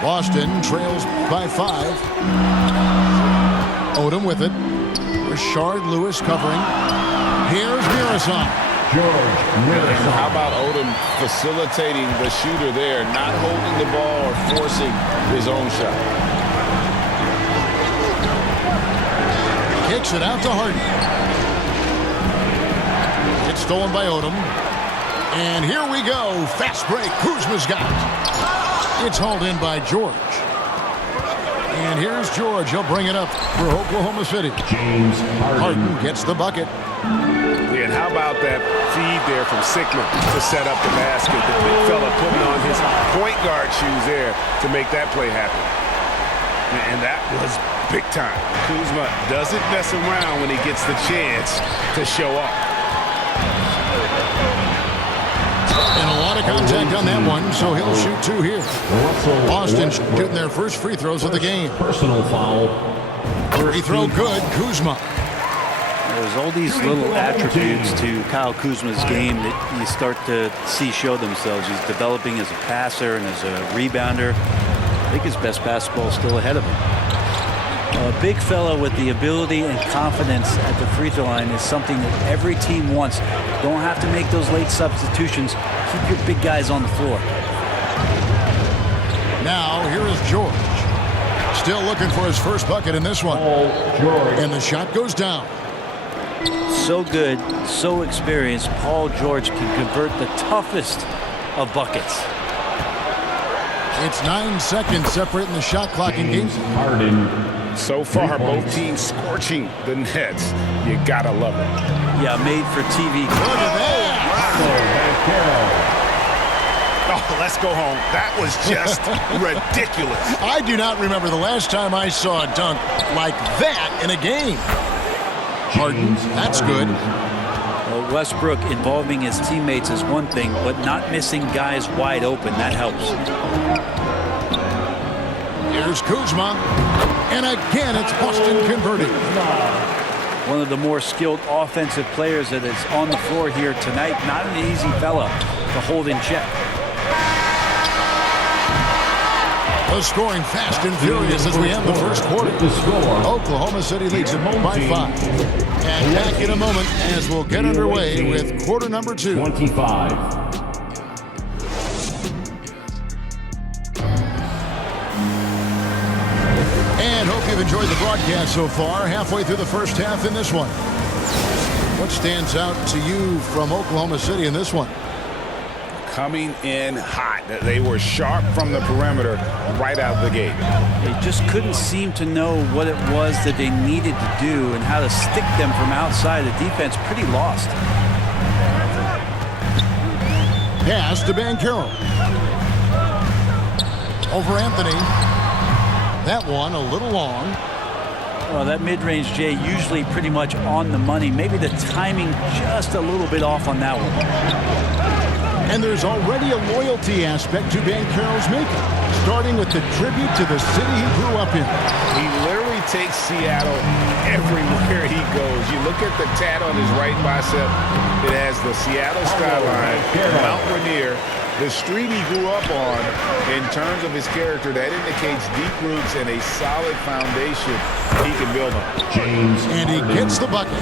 Boston trails by 5. Odom with it. Rashard Lewis covering. Here's Mirasan. And how about Odom facilitating the shooter there, not holding the ball or forcing his own shot. Kicks it out to Harden. It's stolen by Odom. And here we go. Fast break. Kuzma's got it. It's hauled in by George. And here's George. He'll bring it up for Oklahoma City. James Harden gets the bucket. And how about that feed there from Sigma to set up the basket? The big fella putting on his point guard shoes there to make that play happen. And that was big time. Kuzma doesn't mess around when he gets the chance to show off. And a lot of contact on that one, so he'll shoot 2 here. Boston shooting their first free throws of the game. Personal foul. Free throw good. Kuzma. There's all these little attributes to Kyle Kuzma's game that you start to see show themselves. He's developing as a passer and as a rebounder. I think his best basketball is still ahead of him. A big fella with the ability and confidence at the free throw line is something that every team wants. Don't have to make those late substitutions. Keep your big guys on the floor. Now here is George. Still looking for his first bucket in this one. And the shot goes down. So good, so experienced. Paul George can convert the toughest of buckets. It's 9 seconds separating the shot clock in game. So far, both teams scorching the nets. You gotta love it. Yeah, made for TV. Look at that. Oh, let's go home. That was just ridiculous. I do not remember the last time I saw a dunk like that in a game. Harden, that's good. Well, Westbrook involving his teammates is one thing, but not missing guys wide open, that helps. Here's Kuzma. And again, it's Boston converting. One of the more skilled offensive players that is on the floor here tonight. Not an easy fella to hold in check. The scoring fast and furious as we end the first quarter. Oklahoma City leads it by 5. And back in a moment as we'll get underway with quarter number 2. 25. And hope you've enjoyed the broadcast so far. Halfway through the first half in this one. What stands out to you from Oklahoma City in this one? Coming in hot. They were sharp from the perimeter right out of the gate. They just couldn't seem to know what it was that they needed to do and how to stick them from outside. The defense pretty lost. Pass to Banchero. Over Anthony. That one a little long. Well, that mid-range, Jay, usually pretty much on the money. Maybe the timing just a little bit off on that one. And there's already a loyalty aspect to Banchero's making, starting with the tribute to the city he grew up in. He literally takes Seattle everywhere he goes. You look at the tat on his right bicep. It has the Seattle skyline, Mount Rainier, the street he grew up on. In terms of his character, that indicates deep roots and a solid foundation he can build on. And he gets the bucket.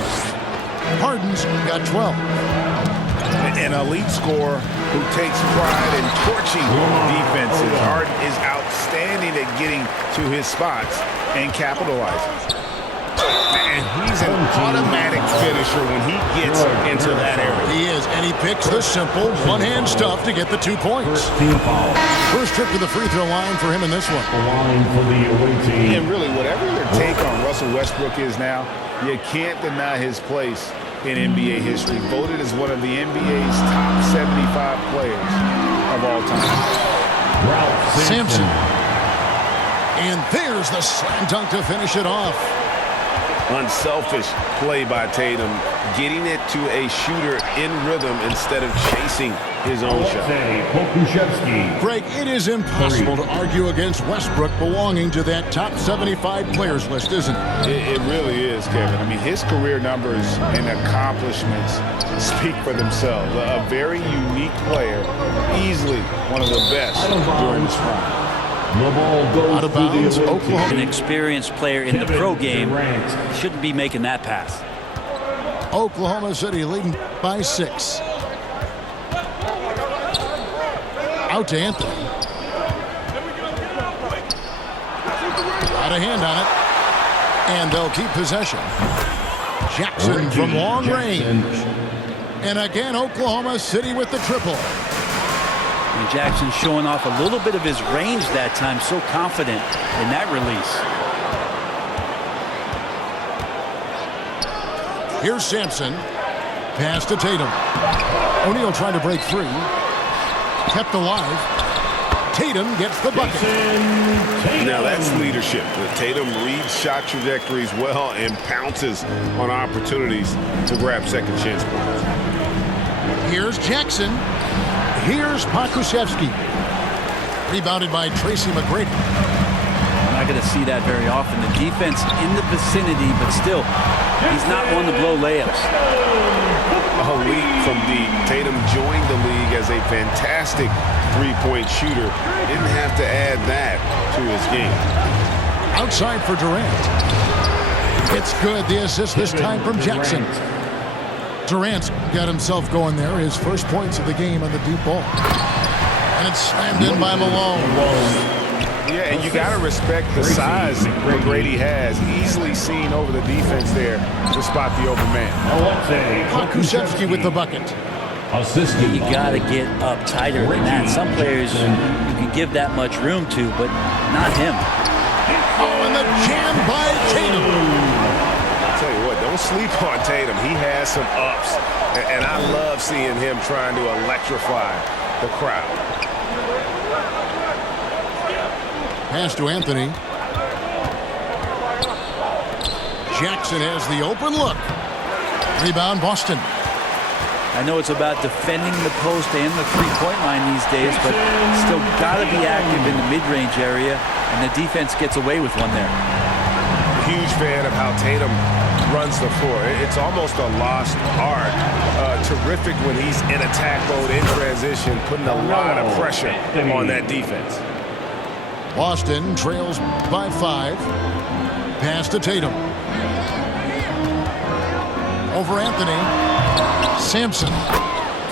Harden's got 12. An elite scorer who takes pride in torching defenses. Harden is outstanding at getting to his spots and capitalizing. And he's an automatic finisher when he gets into that area. He is, and he picks the simple one-hand stuff to get the 2 points. First trip to the free throw line for him in this one. And really, whatever your take on Russell Westbrook is now, you can't deny his place in NBA history. Voted as one of the NBA's top 75 players of all time. Sampson. And there's the slam dunk to finish it off. Unselfish play by Tatum, getting it to a shooter in rhythm instead of chasing his own shot. Greg, it is impossible to argue against Westbrook belonging to that top 75 players list, isn't it? It really is, Kevin. I mean, his career numbers and accomplishments speak for themselves. A very unique player, easily one one of the best during his prime. The ball goes Out of bounds, Oklahoma. An experienced player in the pro game shouldn't be making that pass. Oklahoma City leading by 6. Out to Anthony. Got a hand on it. And they'll keep possession. Jackson from long range. And again, Oklahoma City with the triple. And Jackson showing off a little bit of his range that time. So confident in that release. Here's Sampson. Pass to Tatum. O'Neal trying to break free. Kept alive. Tatum gets the bucket. Now that's leadership. Tatum reads shot trajectories well and pounces on opportunities to grab second chance points. Here's Jackson. Here's Pokusevski. Rebounded by Tracy McGrady. We're not going to see that very often. The defense in the vicinity, but still, he's not one to blow layups. A leap from deep. Tatum joined the league as a fantastic three-point shooter. Didn't have to add that to his game. Outside for Durant. It's good. The assist this time from Jackson. Durant's got himself going there. His first points of the game on the deep ball. And it's slammed in by Malone. Yeah, and you got to respect the size McGrady has. Easily seen over the defense there to spot the open man. Pokusevski with the bucket. You got to get up tighter than that. Some players you can give that much room to, but not him. Oh, and the jam by Tatum. I'll tell you what, don't sleep on Tatum. He has some ups, and I love seeing him trying to electrify the crowd. Pass to Anthony. Jackson has the open look. Rebound, Boston. I know it's about defending the post and the three-point line these days, but still got to be active in the mid-range area, and the defense gets away with one there. Huge fan of how Tatum runs the floor. It's almost a lost art. Terrific when he's in attack mode, in transition, putting a lot of pressure on that defense. Boston trails by 5. Pass to Tatum. Over Anthony. Sampson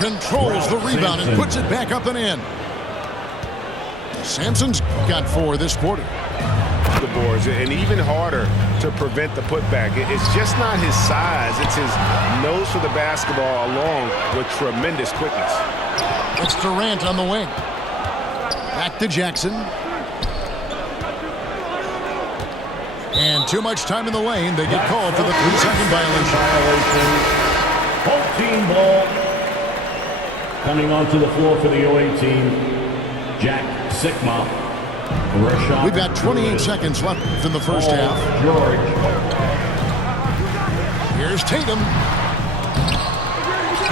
controls the rebound and puts it back up and in. Sampson's got 4 this quarter. The boards, and even harder to prevent the putback. It's just not his size. It's his nose for the basketball along with tremendous quickness. It's Durant on the wing. Back to Jackson. And too much time in the lane. They get called for the 3-second violation. 14 ball. Coming onto the floor for the OA team, Jack Sikma. We've got 28 seconds left in the first half. George. Here's Tatum.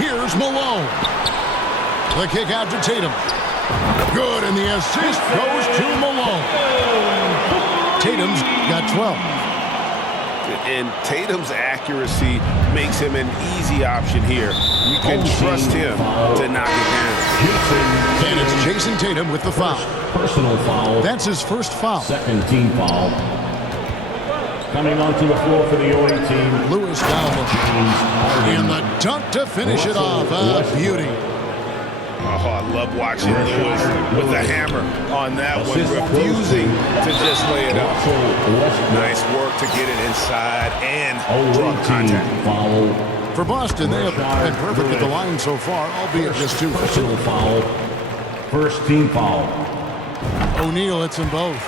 Here's Malone. The kick out to Tatum. Good, and the assist goes to Malone. Tatum's got 12. And Tatum's accuracy makes him an easy option here. You can trust him to knock it down. And it's Jason Tatum with the foul. Personal foul. That's his first foul. Second team foul. Coming onto the floor for the OA team, Lewis down. And the dunk to finish it off. A beauty. Oh, I love watching Lewis with the hammer on that one, refusing to just lay it up. Nice work to get it inside and draw contact. Foul. For Boston, they have been perfect at the line so far, albeit just 2. Personal foul. First team foul. O'Neal, it's in both.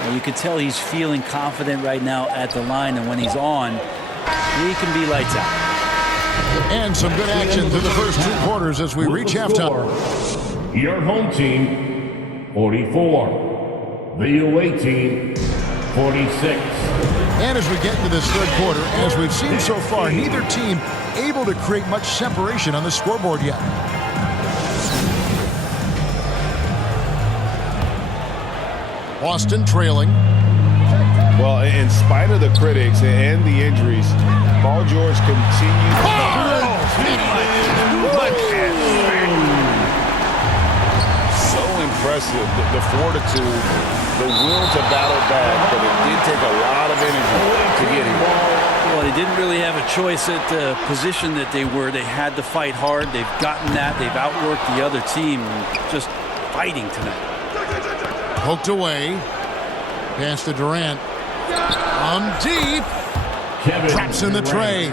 Well, you can tell he's feeling confident right now at the line, and when he's on, he can be lights out. And some good action through the first 2 quarters as we reach halftime. Your home team, 44. The away team, 46. And as we get into this third quarter, as we've seen so far, neither team able to create much separation on the scoreboard yet. Boston trailing. Well, in spite of the critics and the injuries, Paul George continues. impressive. The fortitude, the will to battle back, but it did take a lot of energy to get here. Well, they didn't really have a choice at the position that they were. They had to fight hard. They've gotten that. They've outworked the other team. Just fighting tonight. Poked away. Pass to Durant. On deep. Traps in the tray.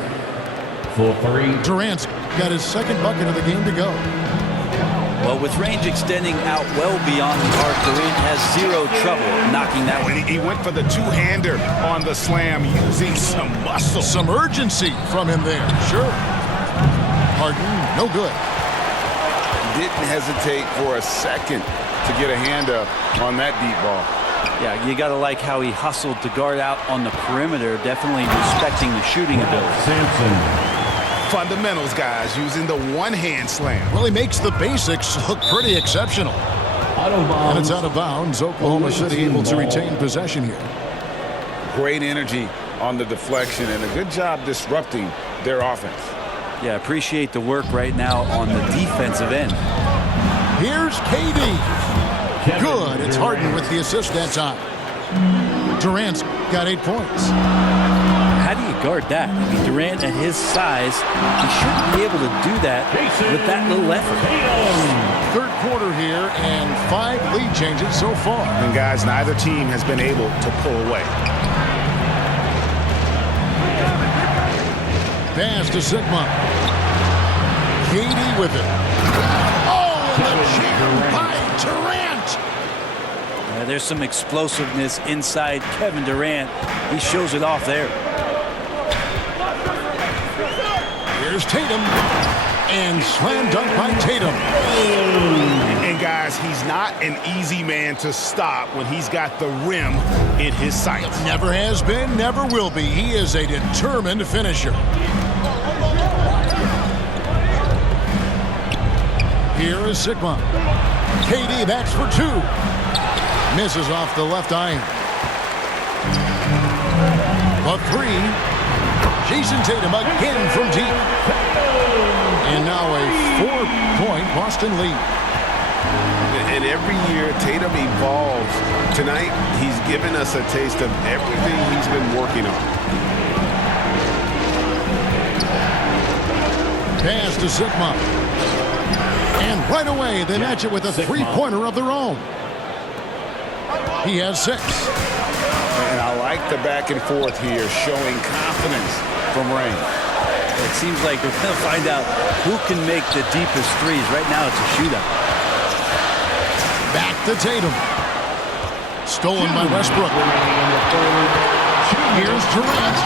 For 3. Durant's got his second bucket of the game to go. Well, with range extending out well beyond the arc, Durant has zero trouble knocking that one. He went for the two-hander on the slam using some muscle. Some urgency from him there. Sure. Harden, no good. Didn't hesitate for a second to get a hand up on that deep ball. Yeah, you got to like how he hustled to guard out on the perimeter, definitely respecting the shooting ability. Sampson. Fundamentals, guys, using the one-hand slam. Well, he makes the basics look pretty exceptional. And it's out of bounds. Oklahoma City able to retain possession here. Great energy on the deflection and a good job disrupting their offense. Yeah, appreciate the work right now on the defensive end. Here's KD. Good. It's Harden with the assist that time. Durant's got 8 points. How do you guard that? I mean, Durant at his size, he shouldn't be able to do that with that little effort. Third quarter here and 5 lead changes so far. And guys, neither team has been able to pull away. Pass to Sigma. KD with it. Oh, and the jam by Durant. There's some explosiveness inside Kevin Durant. He shows it off there. Here's Tatum. And slam dunk by Tatum. And guys, he's not an easy man to stop when he's got the rim in his sights. Never has been, never will be. He is a determined finisher. Here is Sigma. KD backs for 2. Misses off the left iron. A 3. Jason Tatum again from deep. And now a 4-point Boston lead. And every year, Tatum evolves. Tonight, he's given us a taste of everything he's been working on. Pass to Sigma. And right away, they match it with a 3-pointer of their own. He has 6. And I like the back and forth here, showing confidence from Rain. It seems like we're going to find out who can make the deepest threes. Right now, it's a shootout. Back to Tatum. Stolen by Westbrook. Here's Durant.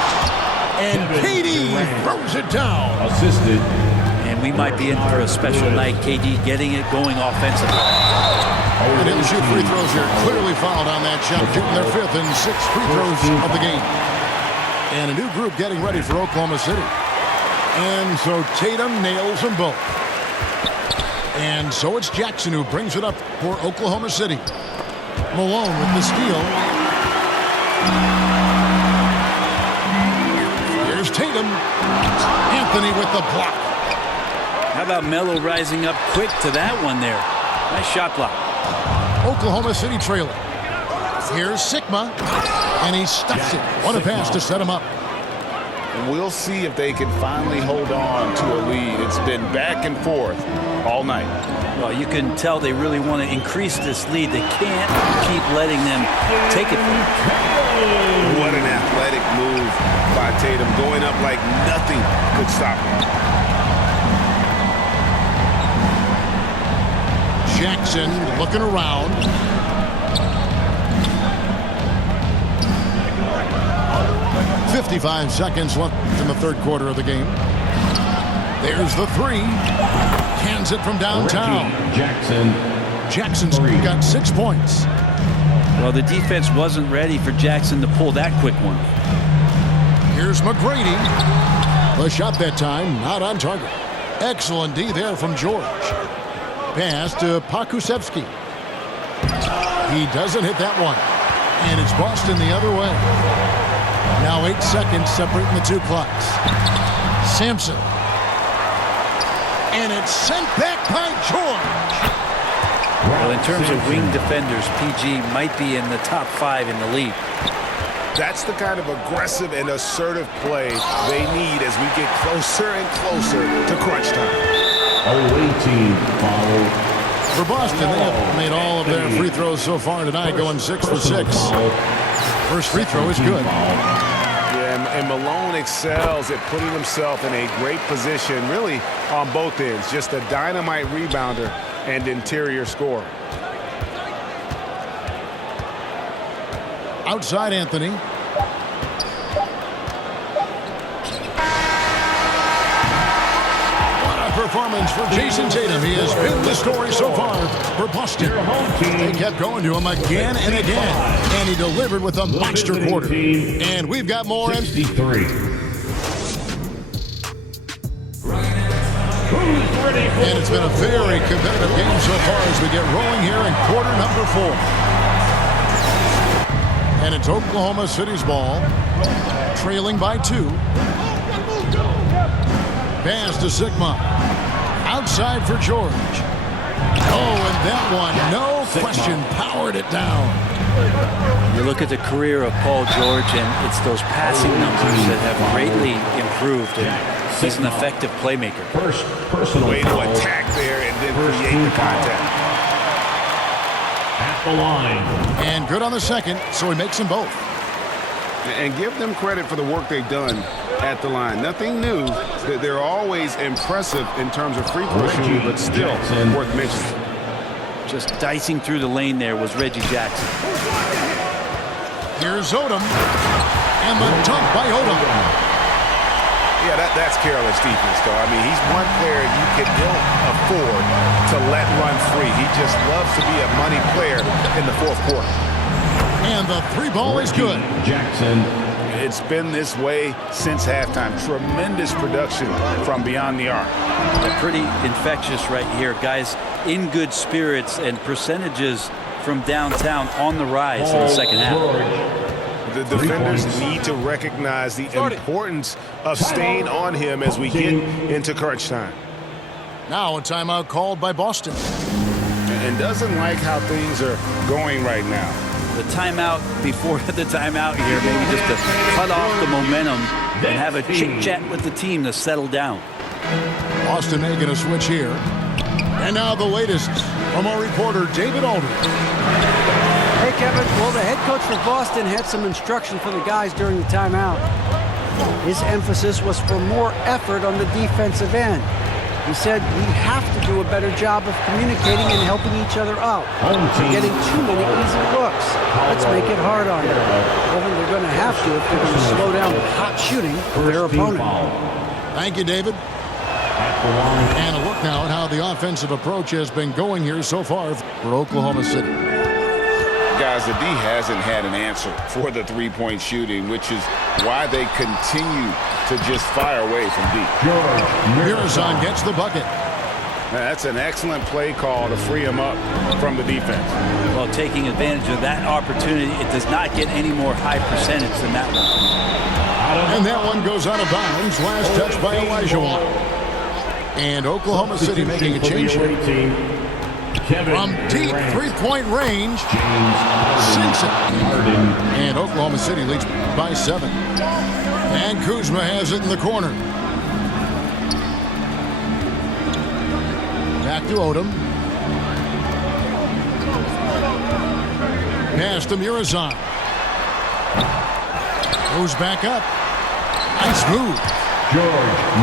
And KD throws it down. Assisted. And we might be in for a special night. KD getting it going offensively. They didn't shoot free throws here. Clearly fouled on that shot. Shooting their 5th and 6th free throws of the game. And a new group getting ready for Oklahoma City. And so Tatum nails them both. And so it's Jackson who brings it up for Oklahoma City. Malone with the steal. Here's Tatum. Anthony with the block. How about Melo rising up quick to that one there? Nice shot block. Oklahoma City trailing. Here's Sigma. And he stuffs it. What a pass to set him up. And we'll see if they can finally hold on to a lead. It's been back and forth all night. Well, you can tell they really want to increase this lead. They can't keep letting them take it from them. What an athletic move by Tatum, going up like nothing could stop him. Jackson looking around. .55 seconds left in the third quarter of the game. There's the 3. Cans it from downtown. Jackson's got 6 points. Well, the defense wasn't ready for Jackson to pull that quick one. Here's McGrady. The shot that time, not on target. Excellent D there from George. Pass to Pakusevsky. He doesn't hit that one. And it's Boston the other way. Now 8 seconds separating the two clocks. Sampson. And it's sent back by George. Well, in terms of wing defenders, PG might be in the top 5 in the league. That's the kind of aggressive and assertive play they need as we get closer and closer to crunch time. Away team foul. For Boston, they have made all of their free throws so far tonight, going 6 for 6. First free throw is good. Yeah, and Malone excels at putting himself in a great position, really on both ends. Just a dynamite rebounder and interior scorer. Outside Anthony. What a performance for Jason Tatum. He has been the story so far for Boston. They kept going to him again and again, and he delivered with a monster quarter. And we've got more. 63. And it's been a very competitive game so far as we get rolling here in quarter number 4. And it's Oklahoma City's ball, trailing by 2. Pass to Sigma. Outside for George. Oh, and that one, no question, powered it down. You look at the career of Paul George, and it's those passing numbers that have greatly improved. And he's an effective playmaker. First personal Way to attack there and then create the contact. At the line. And good on the second, so he makes them both. And give them credit for the work they've done at the line. Nothing new. They're always impressive in terms of free throw shooting, but still worth mentioning. Just dicing through the lane there was Reggie Jackson. Here's Odom. And the dunk by Odom. Yeah, that's careless defense, though. I mean, he's one player you can ill afford to let run free. He just loves to be a money player in the fourth quarter. And the 3 ball is good. Jackson. It's been this way since halftime. Tremendous production from beyond the arc. They're pretty infectious right here. Guys in good spirits and percentages from downtown on the rise in the second half. The defenders need to recognize the importance of staying on him as we get into crunch time. Now a timeout called by Boston. And doesn't like how things are going right now. The timeout before the timeout here, maybe just to cut off the momentum and have a chit-chat with the team to settle down. Boston making a switch here. And now the latest from our reporter, David Aldridge. Hey, Kevin. Well, the head coach for Boston had some instruction for the guys during the timeout. His emphasis was for more effort on the defensive end. He said we have to do a better job of communicating and helping each other out. We're getting too many easy looks. Let's make it hard on them. Well, they're going to have to if they're going to slow down the hot shooting for their opponent. Thank you, David. And a look now at how the offensive approach has been going here so far for Oklahoma City. Guys, the D hasn't had an answer for the three-point shooting, which is why they continue to just fire away from deep. Mirazon gets the bucket. That's an excellent play call to free him up from the defense. Well, taking advantage of that opportunity, it does not get any more high percentage than that one. And that one goes out of bounds. Last touch by Elijah. And Oklahoma City making a change here. From deep three-point range, sinks it. And Oklahoma City leads by 7. And Kuzma has it in the corner. Back to Odom. Pass to Mirazon. Goes back up. Nice move.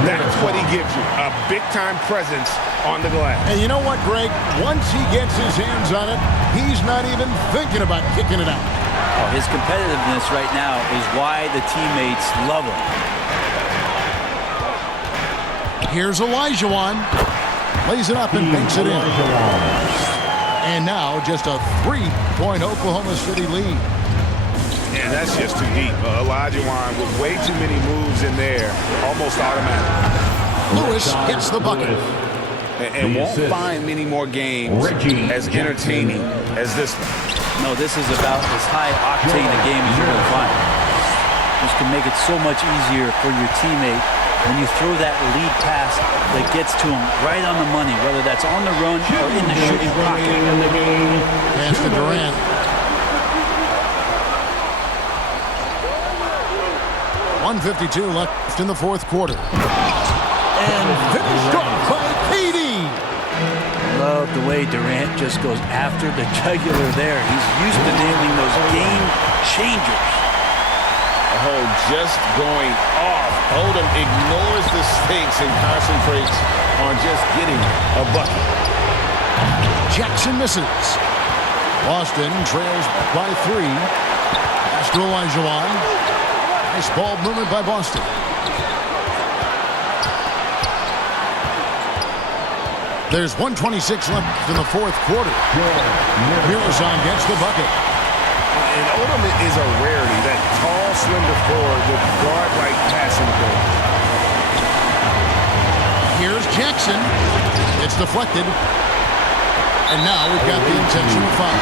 That's what he gives you, a big-time presence on the glass. And you know what, Greg? Once he gets his hands on it, he's not even thinking about kicking it out. Oh, his competitiveness right now is why the teammates love him. Here's Elijah. Lays it up and banks it in. And now just a 3-point Oklahoma City lead. And that's just too deep. Olajuwon with way too many moves in there, almost automatic. Lewis gets the bucket. And won't find many more games as entertaining as this one. No, this is about as high-octane a game as you're going to find. This can make it so much easier for your teammate when you throw that lead pass that gets to him right on the money, whether that's on the run or in the shooting pocket. Pass to Durant. .152 left in the fourth quarter. And finished off by KD. Love the way Durant just goes after the jugular there. He's used to nailing those game changers. Oh, just going off. Odom ignores the stakes and concentrates on just getting a bucket. Jackson misses. Boston trails by 3. Pass to Olajuwon. Nice ball movement by Boston. There's 1:26 left in the fourth quarter. Mirazon gets the bucket. And Odom is a rarity, that tall, slender forward with guard-like passing ability. Here's Jackson. It's deflected. And now we've got the intentional foul.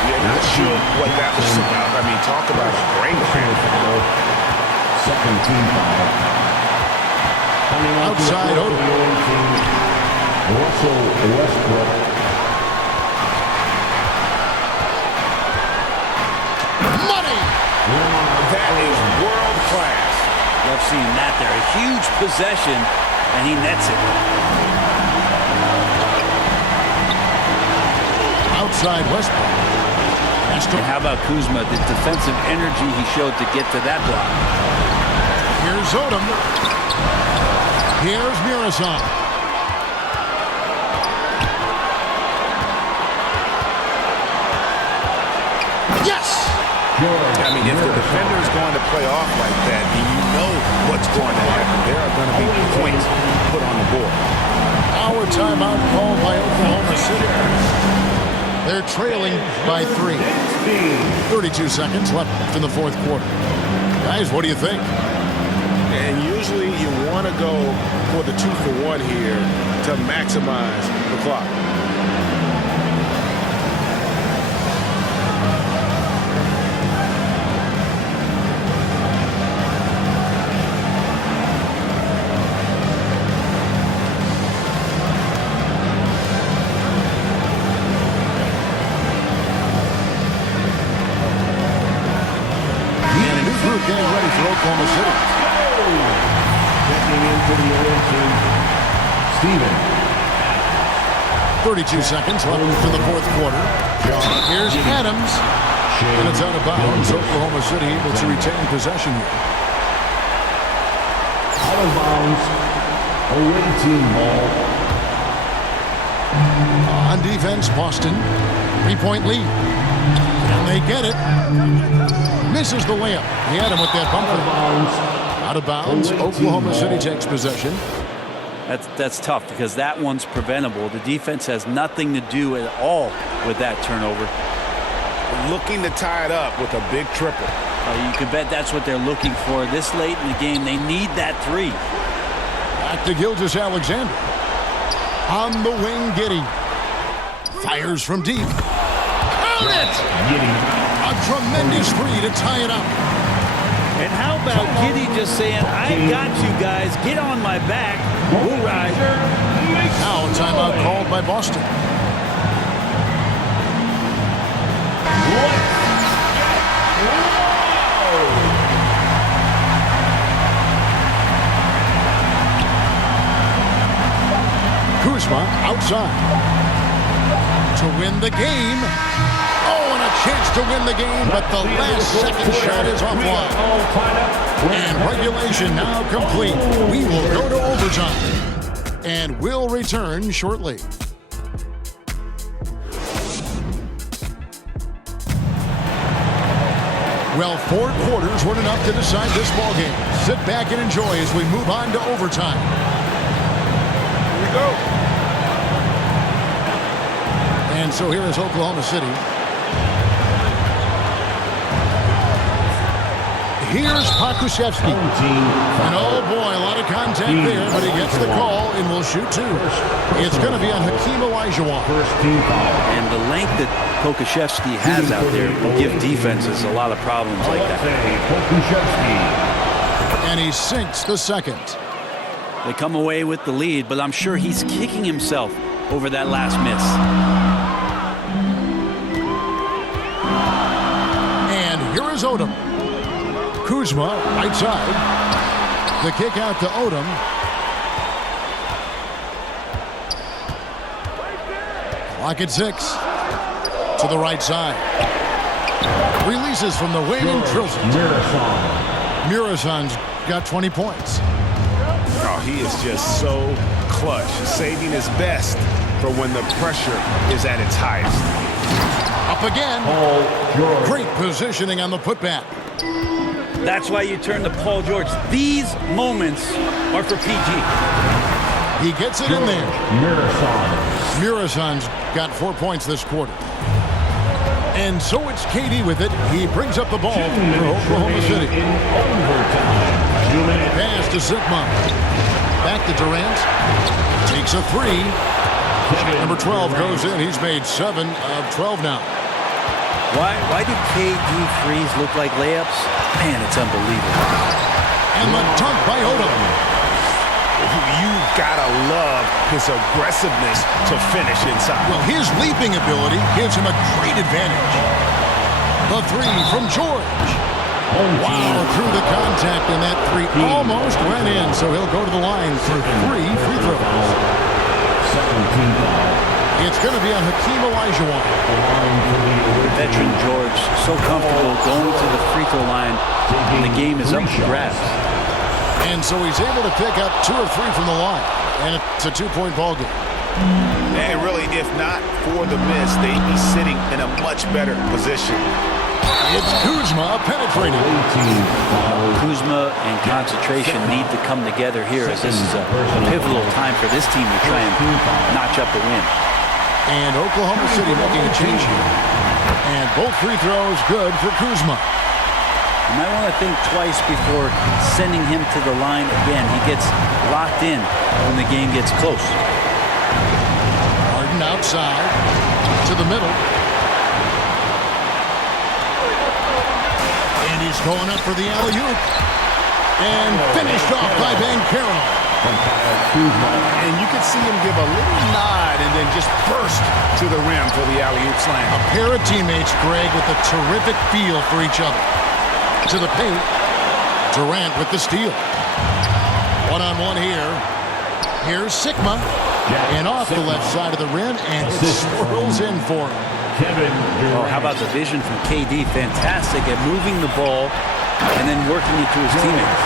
Yeah, not sure what that was about. I mean, talk about a brain cramp. Second team foul. Outside Odom. Russell Westbrook. Money! That is world class. Love seeing that there. A huge possession, and he nets it. Outside Westbrook. And how about Kuzma, the defensive energy he showed to get to that block. Here's Odom. Here's Mirazon. Yes! I mean, if the defender is going to play off like that, and you know what's going to happen, there are going to be points put on the board. Our timeout called by Oklahoma City. They're trailing by 3. 32 seconds left in the fourth quarter. Guys, what do you think? And usually you want to go for the 2-for-1 here to maximize the clock. Getting ready for Oklahoma City. Checking in for the OAC, Steven. 32 seconds left in the fourth quarter. Here's Adams. And it's out of bounds. Oklahoma City able to retain possession here. Out of bounds. Away team ball. On defense, Boston. 3-point lead. And they get it. Misses the layup. He had him with that bumper. Out of bounds. Oklahoma City takes possession. That's tough because that one's preventable. The defense has nothing to do at all with that turnover. Looking to tie it up with a big triple. You can bet that's what they're looking for this late in the game. They need that 3. Back to Gilgeous-Alexander. On the wing, Giddey. Fires from deep. Count it! A tremendous 3 to tie it up. And how about Giddey just saying, I got you guys, get on my back, we'll ride. Now a timeout called by Boston. Kuzma outside to win the game. Oh, and a chance to win the game, but the last second shot is offline. And regulation now complete. We will go to overtime. And we'll return shortly. Well, 4 quarters weren't enough to decide this ballgame. Sit back and enjoy as we move on to overtime. Here we go. And so here is Oklahoma City. Here's Pokusevski. And oh boy, a lot of contact there, but he gets the call and will shoot 2. It's going to be on Hakeem Olajuwon. And the length that Pokusevski has out there will give defenses a lot of problems like that. And he sinks the second. They come away with the lead, but I'm sure he's kicking himself over that last miss. And here is Odom. Kuzma, right side. The kick out to Odom. Clock at 6. To the right side. Releases from the wing and drills it. Murason's got 20 points. Oh, he is just so clutch, saving his best for when the pressure is at its highest. Up again. Great positioning on the putback. That's why you turn to Paul George. These moments are for PG. He gets it in there. Murason's got 4 points this quarter. And so it's KD with it. He brings up the ball for Oklahoma City. Pass to Sigma. Back to Durant. Takes a 3. Number 12 goes in. He's made 7 of 12 now. Why do KD threes look like layups? Man, it's unbelievable. And the dunk by Odom. You've got to love his aggressiveness to finish inside. Well, his leaping ability gives him a great advantage. The 3 from George. Wow, through the contact, and that 3 almost went in, so he'll go to the line for 3 free throws. It's going to be on Hakeem Olajuwon. Veteran George, so comfortable going to the free throw line when the game is up for grabs. And so he's able to pick up 2 or 3 from the line. And it's a 2-point ball game. And really, if not for the miss, they'd be sitting in a much better position. It's Kuzma penetrating. Kuzma and concentration need to come together here, as this is a pivotal time for this team to try and notch up the win. And Oklahoma City making a change here. And both free throws good for Kuzma. You might want to think twice before sending him to the line again. He gets locked in when the game gets close. Harden outside to the middle. And he's going up for the alley-oop. And finished off by Banchero. And you can see him give a little nod and then just burst to the rim for the alley-oop slam. A pair of teammates, Greg, with a terrific feel for each other. To the paint. Durant with the steal. One-on-one here. Here's Sigma. And off the left side of the rim, and it swirls in for him. Oh, how about the vision from KD? Fantastic at moving the ball and then working it to his teammates.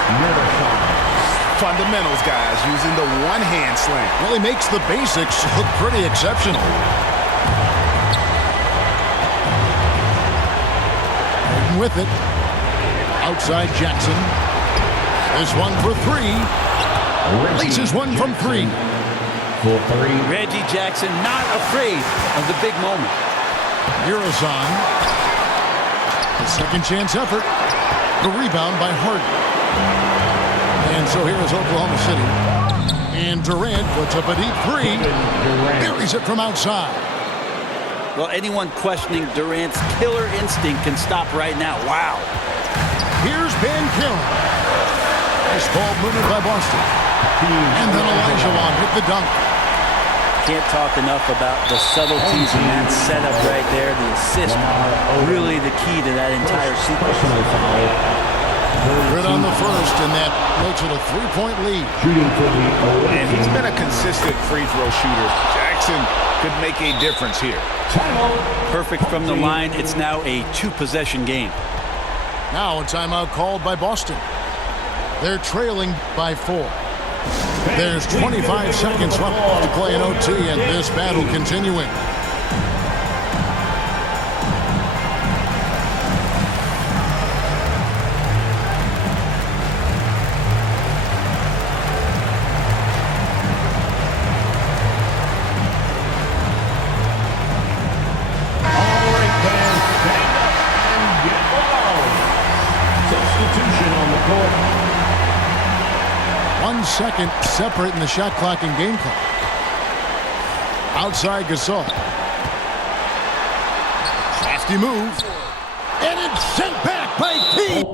Fundamentals, guys, using the one-hand slam. Well, he makes the basics look pretty exceptional. Harden with it. Outside Jackson. This one for 3. Laces one from 3. Reggie Jackson not afraid of the big moment. Murasson. The second chance effort. The rebound by Harden. And so here is Oklahoma City. And Durant puts up a deep 3. Buries it from outside. Well, anyone questioning Durant's killer instinct can stop right now. Wow. Here's Banchero. Nice ball movement by Boston. And then Olajuwon with the dunk. Can't talk enough about the subtleties in that setup right there. The assist, really the key to that entire sequence. Good on the first, and that makes it a 3-point lead. And he's been a consistent free throw shooter. Jackson could make a difference here. Perfect from the line. It's now a 2-possession game. Now a timeout called by Boston. They're trailing by 4. There's 25 seconds left to play in OT, and this battle continuing. Substitution on the court. 1 second separating the shot clock and game clock. Outside Gasol. Crafty move. And it's sent back by Keith.